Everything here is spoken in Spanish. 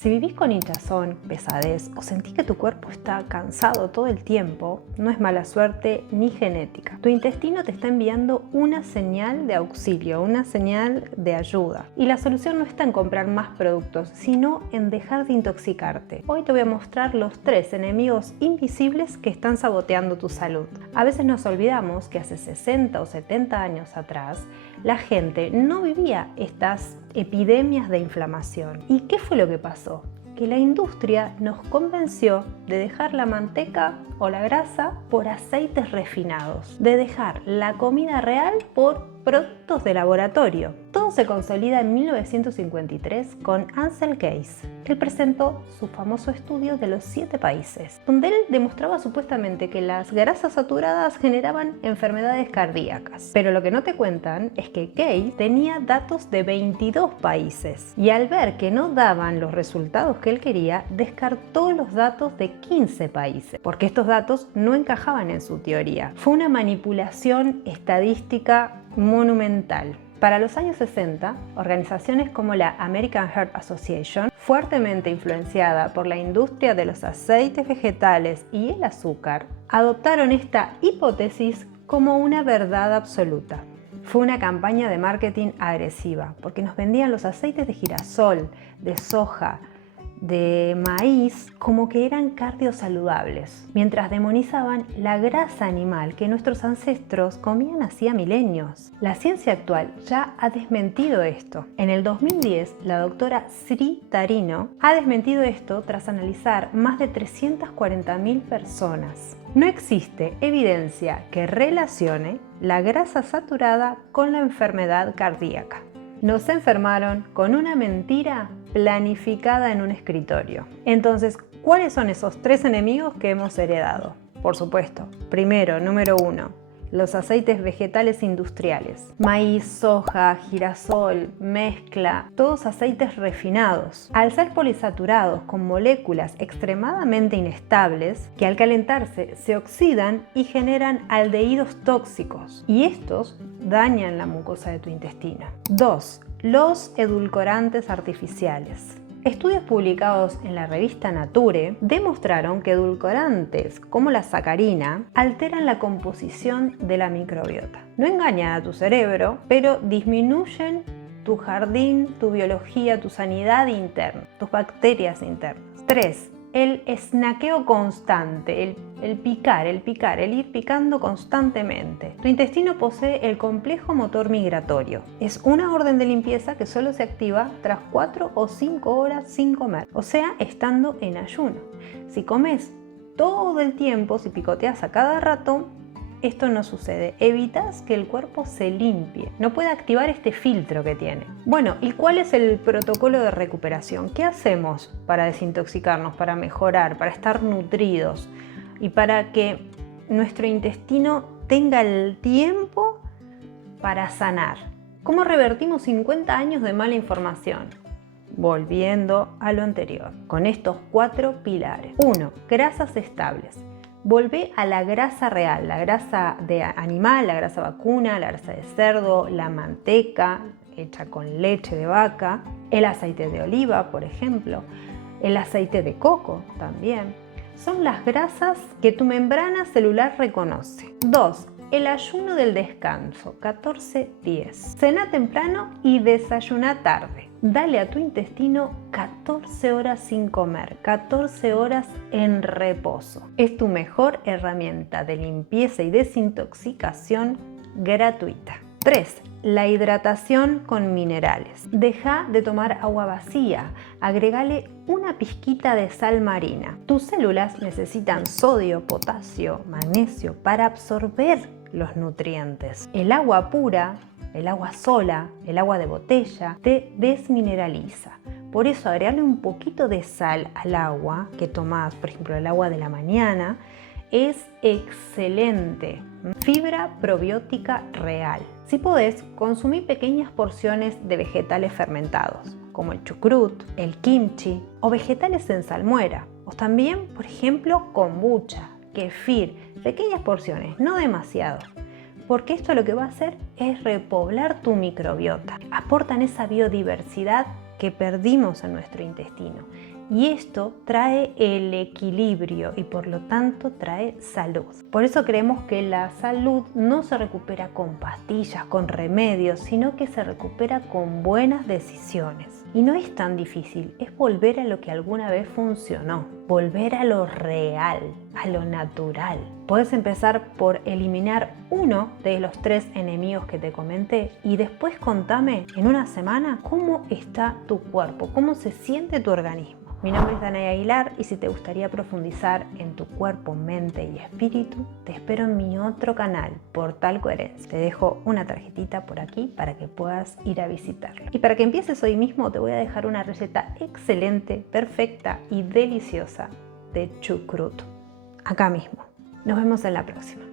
Si vivís con hinchazón, pesadez o sentís que tu cuerpo está cansado todo el tiempo, no es mala suerte ni genética. Tu intestino te está enviando una señal de auxilio, una señal de ayuda. Y la solución no está en comprar más productos, sino en dejar de intoxicarte. Hoy te voy a mostrar los 3 enemigos invisibles que están saboteando tu salud. A veces nos olvidamos que hace 60 o 70 años atrás, la gente no vivía estas epidemias de inflamación. ¿Y qué fue lo que pasó? Que la industria nos convenció de dejar la manteca o la grasa por aceites refinados, de dejar la comida real por productos de laboratorio. Todo se consolida en 1953 con Ancel Keys. Él presentó su famoso estudio de los 7 países, donde él demostraba supuestamente que las grasas saturadas generaban enfermedades cardíacas. Pero lo que no te cuentan es que Keys tenía datos de 22 países y al ver que no daban los resultados que él quería, descartó los datos de 15 países, porque estos datos no encajaban en su teoría. Fue una manipulación estadística monumental. Para los años 60, organizaciones como la American Heart Association, fuertemente influenciada por la industria de los aceites vegetales y el azúcar, adoptaron esta hipótesis como una verdad absoluta. Fue una campaña de marketing agresiva, porque nos vendían los aceites de girasol, de soja, de maíz como que eran cardiosaludables, mientras demonizaban la grasa animal que nuestros ancestros comían hacía milenios. La ciencia actual ya ha desmentido esto. En el 2010, la doctora Sri Tarino ha desmentido esto tras analizar más de 340.000 personas. No existe evidencia que relacione la grasa saturada con la enfermedad cardíaca. Nos enfermaron con una mentira planificada en un escritorio. Entonces, ¿cuáles son esos 3 enemigos que hemos heredado? Por supuesto, primero, número 1, los aceites vegetales industriales. Maíz, soja, girasol, mezcla, todos aceites refinados. Al ser polisaturados con moléculas extremadamente inestables, que al calentarse se oxidan y generan aldehídos tóxicos. Y estos dañan la mucosa de tu intestino. 2. Los edulcorantes artificiales. Estudios publicados en la revista Nature demostraron que edulcorantes como la sacarina alteran la composición de la microbiota. No engañan a tu cerebro, pero disminuyen tu jardín, tu biología, tu sanidad interna, tus bacterias internas. 3. El snaqueo constante, el picar, el ir picando constantemente. Tu intestino posee el complejo motor migratorio. Es una orden de limpieza que solo se activa tras 4 o 5 horas sin comer, o sea, estando en ayuno. Si comes todo el tiempo, si picoteas a cada rato, esto no sucede. Evitas que el cuerpo se limpie. No puede activar este filtro que tiene. Bueno, ¿y cuál es el protocolo de recuperación? ¿Qué hacemos para desintoxicarnos, para mejorar, para estar nutridos y para que nuestro intestino tenga el tiempo para sanar? ¿Cómo revertimos 50 años de mala información? Volviendo a lo anterior, con estos 4 pilares. 1. Grasas estables. Volvé a la grasa real, la grasa de animal, la grasa vacuna, la grasa de cerdo, la manteca hecha con leche de vaca, el aceite de oliva, por ejemplo, el aceite de coco también. Son las grasas que tu membrana celular reconoce. 2. El ayuno del descanso, 14-10. Cena temprano y desayuna tarde. Dale a tu intestino 14 horas sin comer, 14 horas en reposo. Es tu mejor herramienta de limpieza y desintoxicación gratuita. 3. La hidratación con minerales. Deja de tomar agua vacía, agregale una pizquita de sal marina. Tus células necesitan sodio, potasio, magnesio para absorber los nutrientes. El agua pura, el agua sola, el agua de botella, te desmineraliza. Por eso agregarle un poquito de sal al agua que tomás, por ejemplo el agua de la mañana, es excelente. Fibra probiótica real. Si podés, consumí pequeñas porciones de vegetales fermentados, como el chucrut, el kimchi o vegetales en salmuera. O también, por ejemplo, kombucha, kefir, pequeñas porciones, no demasiado. Porque esto lo que va a hacer es repoblar tu microbiota. Aportan esa biodiversidad que perdimos en nuestro intestino. Y esto trae el equilibrio y por lo tanto trae salud. Por eso creemos que la salud no se recupera con pastillas, con remedios, sino que se recupera con buenas decisiones. Y no es tan difícil, es volver a lo que alguna vez funcionó, volver a lo real, a lo natural. Puedes empezar por eliminar uno de los 3 enemigos que te comenté y después contame en una semana cómo está tu cuerpo, cómo se siente tu organismo. Mi nombre es Danae Aguilar y si te gustaría profundizar en tu cuerpo, mente y espíritu, te espero en mi otro canal, Portal Coherencia. Te dejo una tarjetita por aquí para que puedas ir a visitarlo. Y para que empieces hoy mismo te voy a dejar una receta excelente, perfecta y deliciosa de chucrut. Acá mismo. Nos vemos en la próxima.